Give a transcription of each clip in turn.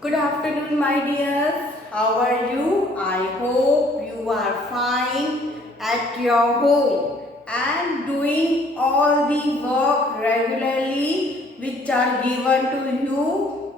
Good afternoon, my dears. How are you? I hope you are fine at your home and doing all the work regularly which are given to you.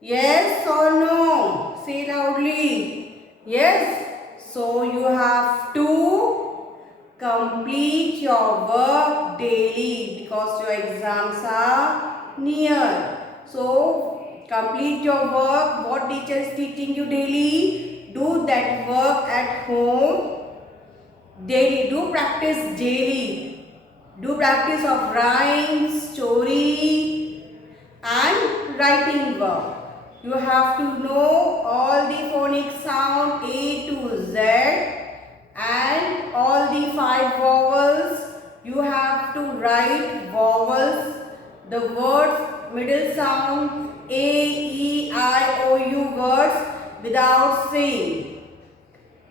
Yes or no? Say loudly. Yes. So you have to complete your work daily because your exams are near. So complete your work. What teacher is teaching you daily? Do that work at home daily. Do practice daily. Do practice of rhymes, story and writing work. You have to know all the phonic sound A to Z and all the 5 vowels. You have to write vowels, the words, middle sound A, E, I, O, U words without saying.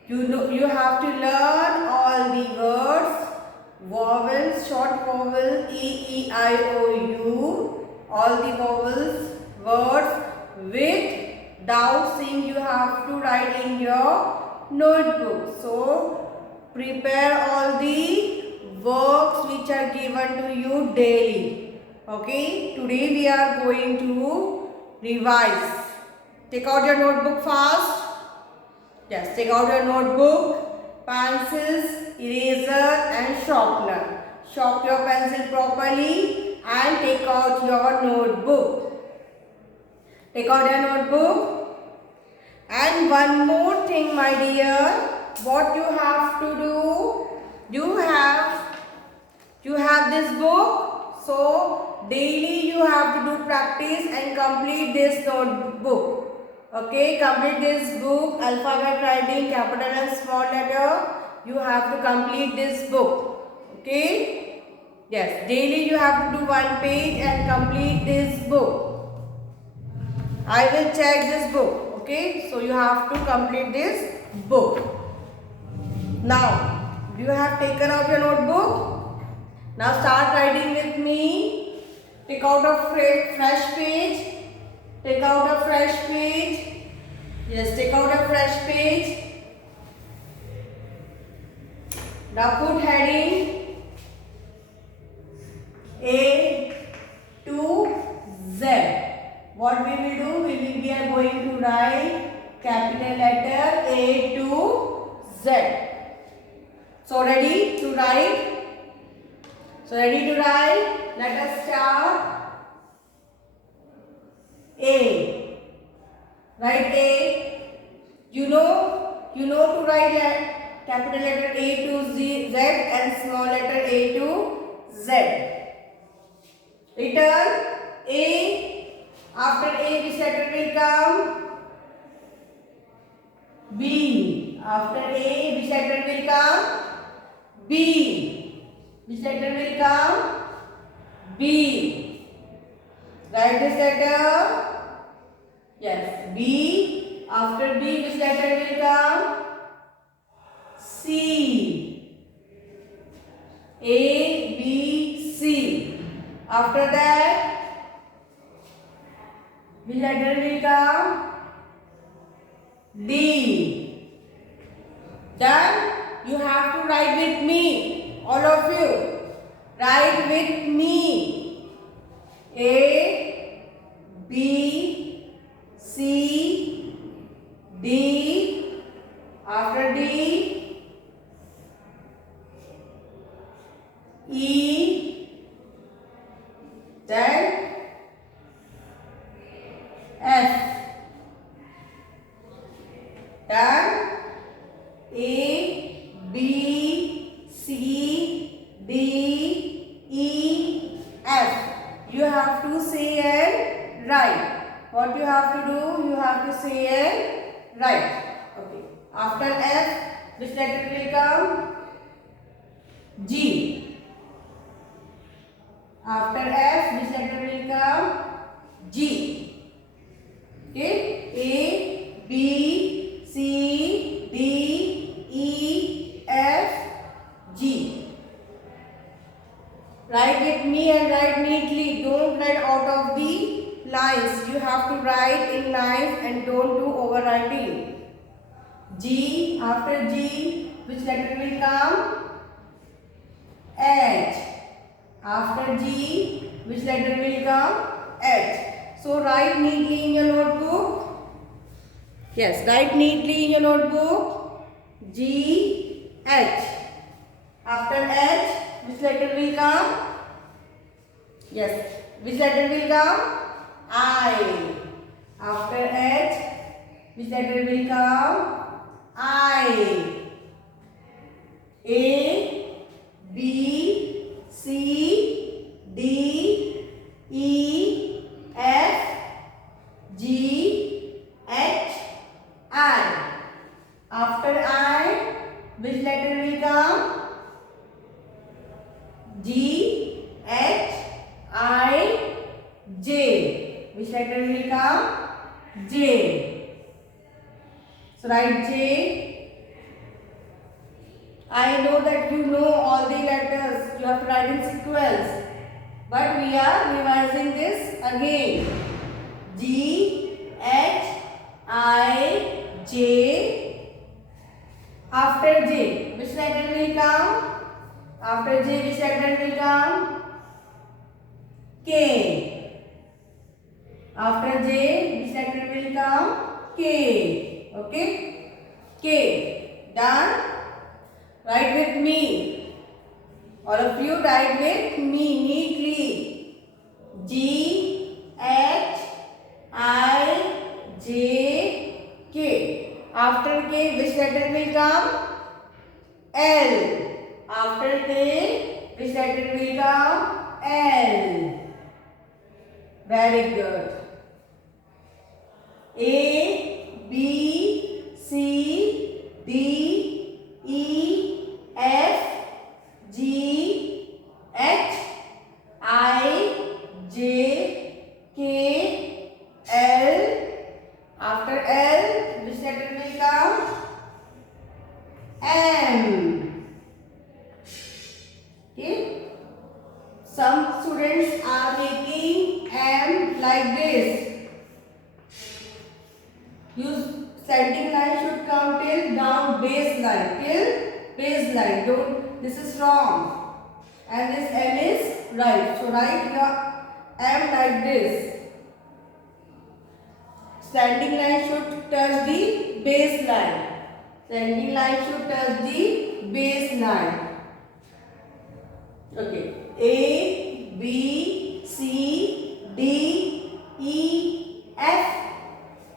You have to learn all the words, vowels, short vowel E, E, I, O, U, all the vowels, words without saying. You have to write in your notebook. So prepare all the works which are given to you daily. Okay, today we are going to revise. Take out your notebook fast. Yes, take out your notebook, pencils, eraser and sharpener. Sharp your pencil properly and take out your notebook. Take out your notebook. And one more thing, my dear, what you have to do, you have this book. So daily you have to do practice and complete this notebook. Okay, complete this book, alphabet writing, capital and small letter. You have to complete this book. Okay. Yes, daily you have to do one page and complete this book. I will check this book. Okay, so you have to complete this book. Now, you have taken out your notebook. Now start writing with me. Take out a fresh page. Take out a fresh page. Yes, take out a fresh page. Now put heading A to Z. What we will do? We are going to write capital letter A to Z. So ready to write? Let us start. A. Write A. You know to write capital letter A to Z and small letter A to Z. Return A. After A, which letter will come? B. After A, which letter will come? B. Which letter will come? B. Write this letter. Yes, B. After B, which letter will come? C. A, B, C. After that, which letter will come? D. Done? You have to write with me. All of you. Write with me. A, B, C, D. After D, E, then F. Done? A, B, C, D, E, F. You have to say and write. What you have to do? You have to say and write. Okay. After F, which letter will come? G. After F, which letter will come? G. Okay. A, B, C, D, E, F, G. Write with me and write neatly. Don't write out of the lines. You have to write in lines and don't do overwriting. G, after G, which letter will come? H. After G, which letter will come? H. So write neatly in your notebook. Yes, write neatly in your notebook. G, H. After H, which letter will come? Yes, which letter will come? I. After H, which letter will come? I. A, B, C, D, E, F, G, H, I. After I, which letter will come? G, H, I, J. Which letter will come? J. So write J. I know that you know all the letters. You have to write in sequence. But we are revising this again. G, H, I, J. After J, which letter will come? After J, which letter will come? K. After J, which letter will come? K. Okay? K. Done? Write with me. All of you write with me neatly. G, H, I, J, K. After K, which letter will come? L. After K, which letter will come? L. Very good. A, B, C, D, E, F, G, H, I, J, K, L. After L, which letter will come? M. Okay. Some students are making M like this. Use sending line should come till down base line. Till base line. Don't. This is wrong. And this M is right. So write your M like this. Standing line should touch the base line. Standing line should touch the base line. Okay. A, B, C, D, E, F,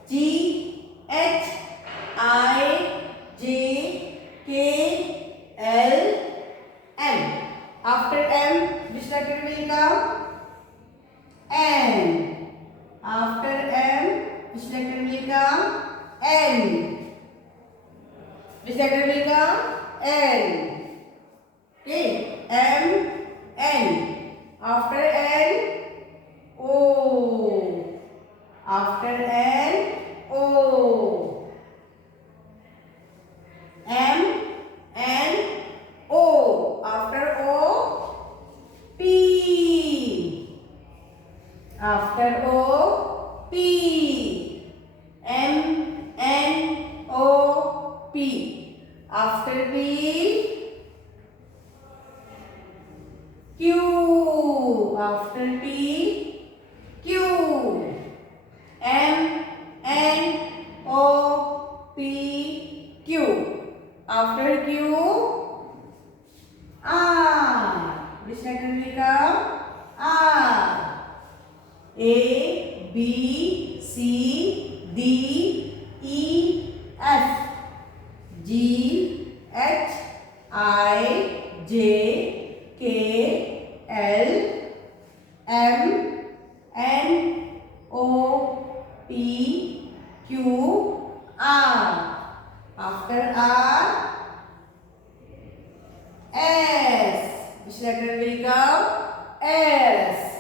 G, H, I, J, K, L, M. After M, which letter will come? N. After M, which letter will come? N. Which letter will come? N. Okay. M, N. After N, O. After N, O. M, N, O. After O, P. After O, P. M, N, O, P. After P, Q. After P, Q. M, N, O, P, Q. After Q, R. Which letter will come? R. A, B, C, D, E, F, G, H, I, J, K, L, M, N, O, P, Q, R. After R, S. Which letter will come? S.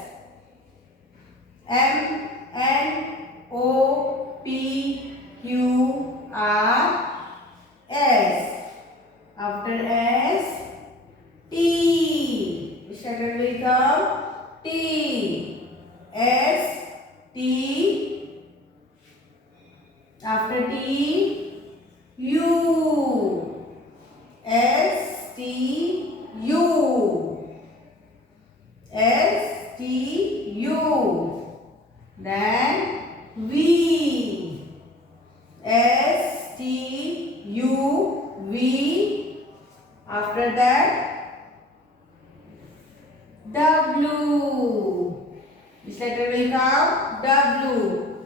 M, N, O, P, Q, R, S. After S, T. Which letter will come? T. S, T. After T, U. S T U. S T U. Then V. S T U V. After that W. Which letter will come? W.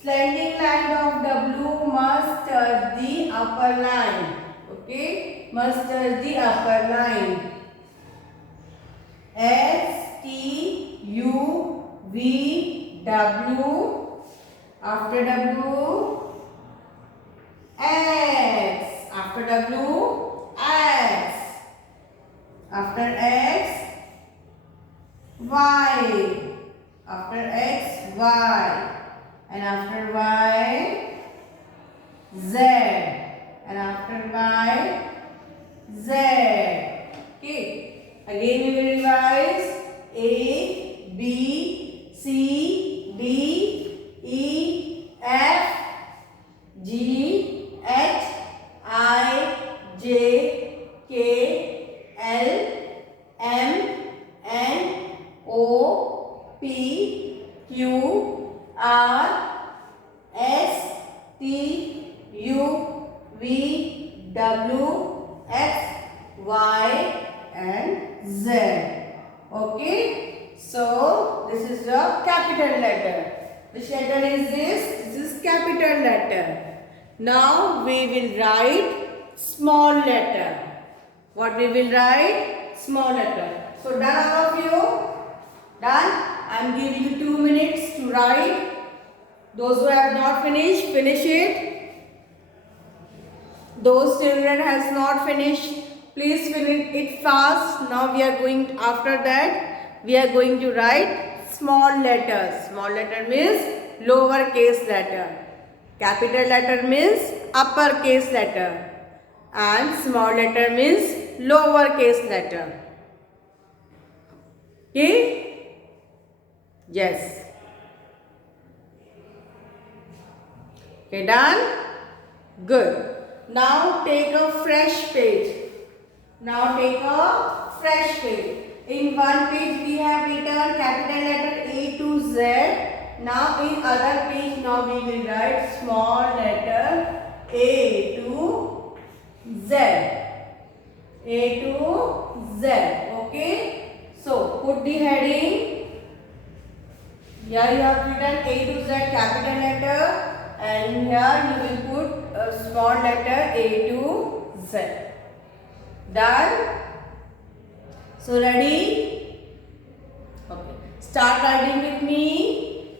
Slanting line of W must touch the upper line. Okay, must touch the upper line. S T U V W. After W, X. After W, X. After X, Y. After X, Y. And after Y, Z. And after Y, Z. Okay. Again we will revise. A, B, C, D, E, F, G, H, I, J, K, L, M, N, O, P, Q, R, S, T, U, V, W, X, Y and Z. Okay. So this is the capital letter. Which letter is this? This is capital letter. Now we will write small letter. What we will write? Small letter. So done all of you? Done? I am giving you 2 minutes to write. Those who have not finished, finish it. Those children has not finished, please finish it fast. Now we are going, after that, we are going to write small letters. Small letter means lower case letter. Capital letter means upper case letter. And small letter means lower case letter. Okay? Yes. Okay, done? Good. Now take a fresh page. Now take a fresh page. In one page we have written capital letter A to Z. Now in other page, now we will write small letter A to Z. A to Z. Okay. So put the heading. Here you have written A to Z capital letter. And here you will put a small letter A to Z. Done? So ready? Okay. Start writing with me.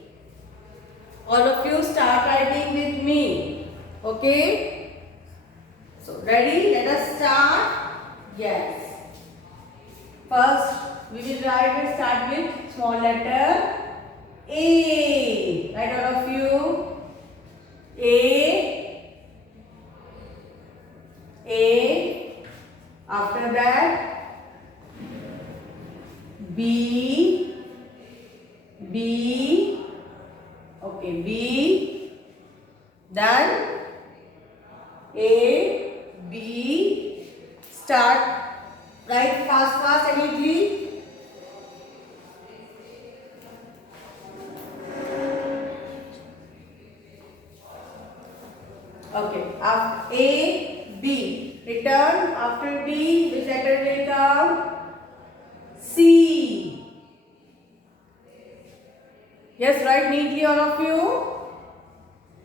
All of you start writing with me. Okay? So ready? Let us start. Yes. First we will start with small letter A. Write all of you. A. After that, B. Okay, B. Then A, B. Start. Write fast and neatly. Okay, after A, B. Return. After B, which letter will come? C. Yes, write neatly all of you.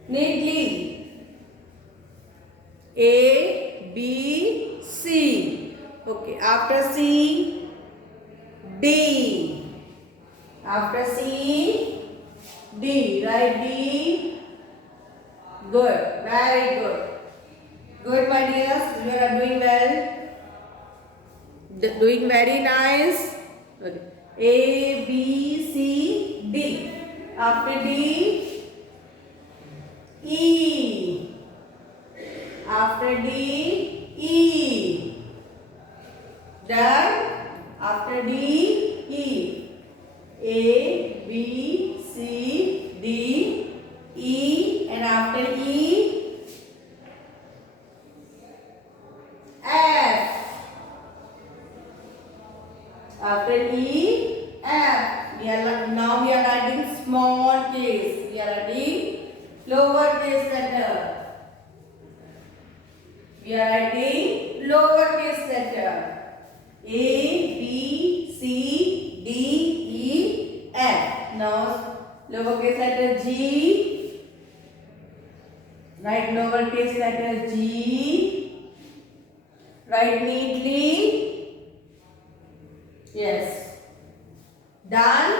Neatly. A, B, C. Okay, after C, D. After C, D. Write D. Good. Very good. Good, my dears. You are doing well. Doing very nice. Okay. A, B, C, D. After D, E. After D, E. Done. After D, E. A, B, C, small case. We are writing lowercase letter. We are writing lowercase letter. A, B, C, D, E, F. Now lowercase letter G. Write lowercase letter G. Write neatly. Yes. Done.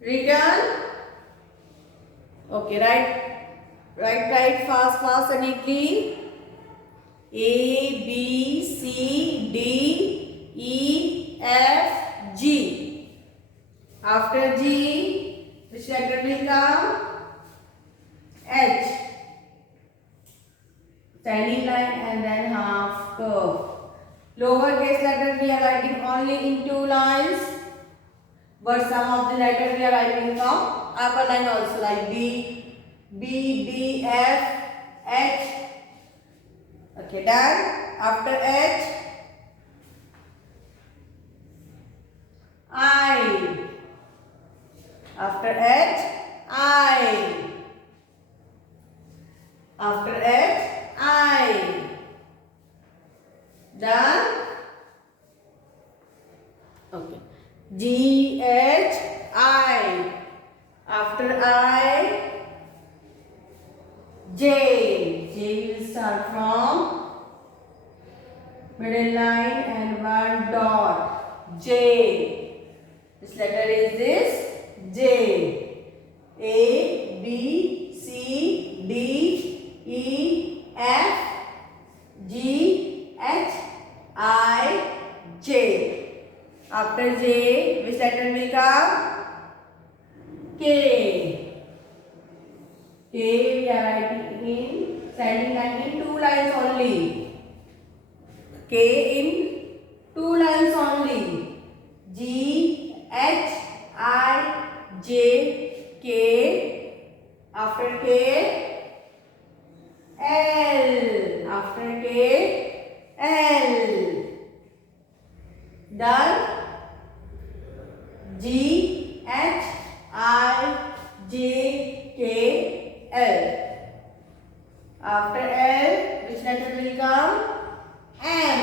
Written. Okay, write fast and neatly. A, B, C, D, E, F, G. After G, which letter will come? H. Standing line and then half curve. Lowercase letter we are writing only in 2 lines. But some of the letters we are writing from upper line also, like B, D, F, H. Okay, done. After H, I. After H, I. After H, I. Done. Okay. G, H, I. After I, J. J will start from middle line and one dot. J. This letter is this J. A, B, C, D, E, F, G, H, I, J. After J, which letter will come? K. K we are writing in standing line in 2 lines only. K in 2 lines only. G, H, I, J, K. After K, L. After K, L. Done. G, H, I, J, K, L. After L, which letter will come? M.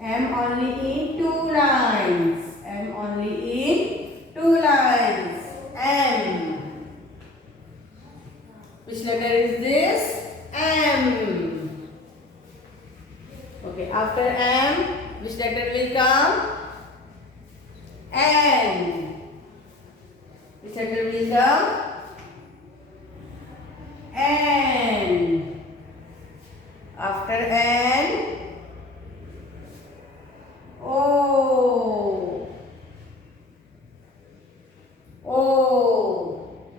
M only in 2 lines. M only in 2 lines. M. Which letter is this? M. Okay, after M, which letter will come? N. Which letter will come? N. After N, O. O.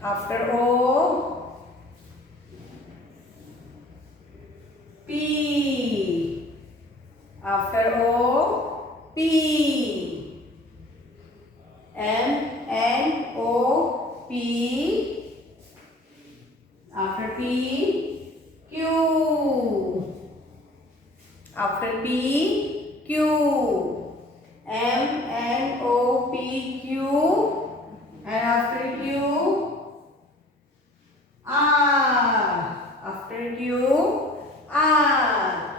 After O, P. After O, P. M, N, O, P. After P, Q. After P, Q. M, N, O, P, Q. And after Q, R. After Q, R.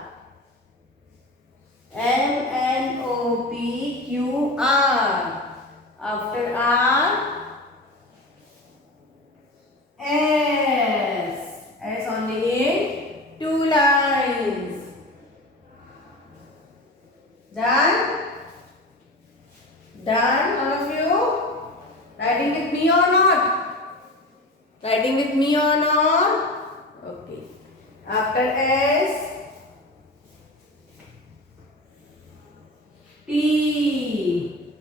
M, N, O, P, Q, R. After R, S. S only in 2 lines. Done? Done, all of you? Writing with me or not? Writing with me or not? Okay. After S, T.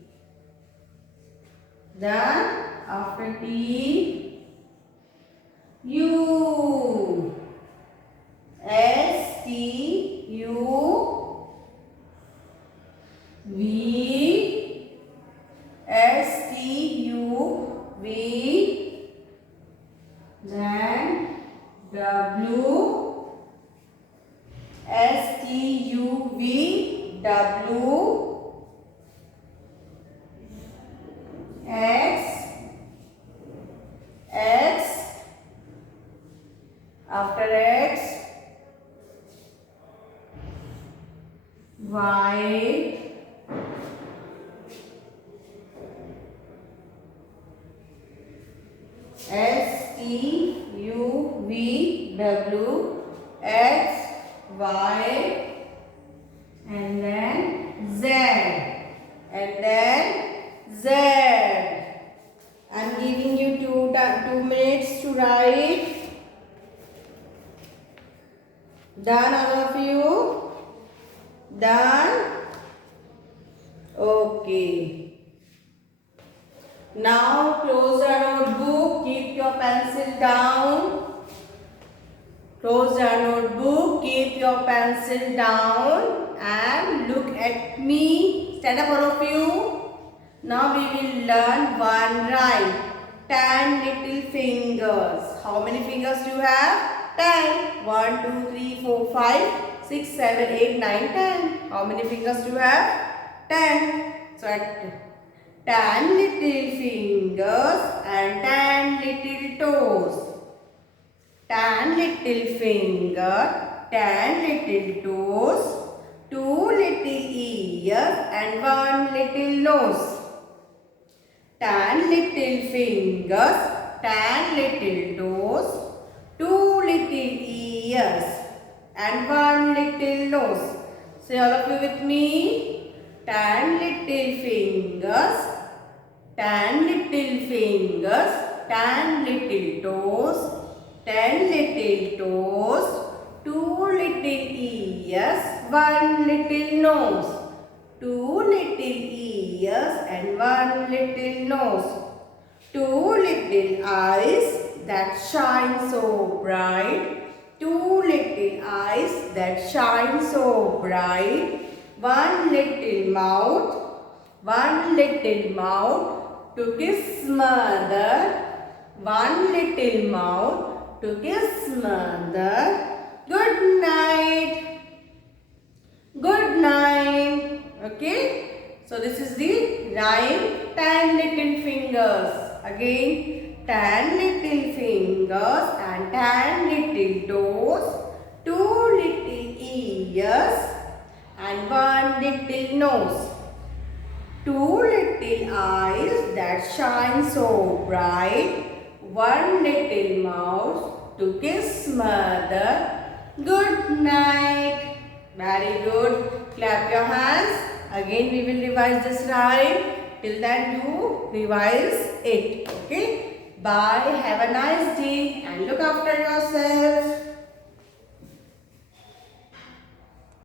Done? After T, U. S, T, U, V. S, T, U, V. Then W. S, T, U, V, W. STUVWXY and then Z and then Z. I'm giving you 2 minutes to write. Done, all of you? Done? Okay. Now close your notebook. Keep your pencil down. Close your notebook. Keep your pencil down and look at me. Stand up, all of you. Now we will learn one rhyme. 10 little fingers. How many fingers do you have? 10. 1, 2, 3, 4, 5, 6, 7, 8, 9, 10. How many fingers do you have? 10. So at 10 little fingers and 10 little toes. 10 little finger, 10 little toes, 2 little ears and 1 little nose. 10 little fingers, 10 little toes, 2 little ears and 1 little nose. Say all of you with me. 10 little fingers, 10 little fingers, 10 little toes, 10 little toes, 2 little ears, 1 little nose. 2 little ears and 1 little nose. 2 little eyes that shine so bright. 2 little eyes that shine so bright. 1 little mouth. 1 little mouth to kiss mother. 1 little mouth to kiss mother. Good night. Good night. Okay. So this is the rhyme 10 little fingers. Again 10 little fingers and 10 little toes. 2 little ears and 1 little nose. 2 little eyes that shine so bright. 1 little mouth to kiss mother. Good night. Very good. Clap your hands. Again we will revise this rhyme. Till then you revise it. Okay. Bye. Have a nice day and look after yourself.